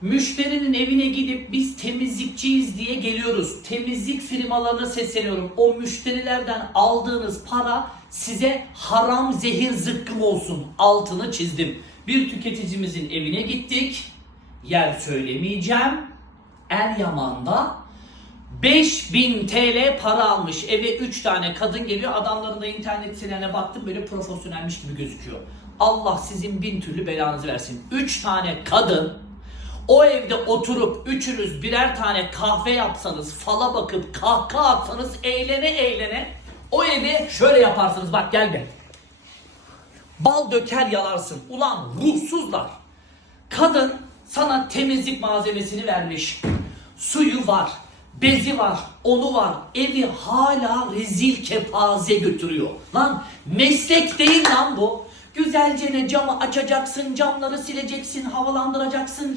Müşterinin evine gidip biz temizlikçiyiz diye geliyoruz. Temizlik firmalarına sesleniyorum. O müşterilerden aldığınız para size haram zehir zıkkım olsun. Altını çizdim. Bir tüketicimizin evine gittik. Yer söylemeyeceğim. Eryaman'da 5000 TL para almış. Eve 3 tane kadın geliyor. Adamların da internet sitelerine baktım böyle profesyonelmiş gibi gözüküyor. Allah sizin bin türlü belanızı versin. 3 tane kadın o evde oturup üçünüz birer tane kahve yapsanız, fala bakıp kahkaha atsanız eğlene eğlene o eve şöyle yaparsınız. Bak gel be. Bal döker yalarsın. Ulan ruhsuzlar. Kadın sana temizlik malzemesini vermiş. Suyu var, bezi var, onu var. Evi hala rezil kepaze götürüyor. Lan meslek değil lan bu. Güzelce ne camı açacaksın, camları sileceksin, havalandıracaksın.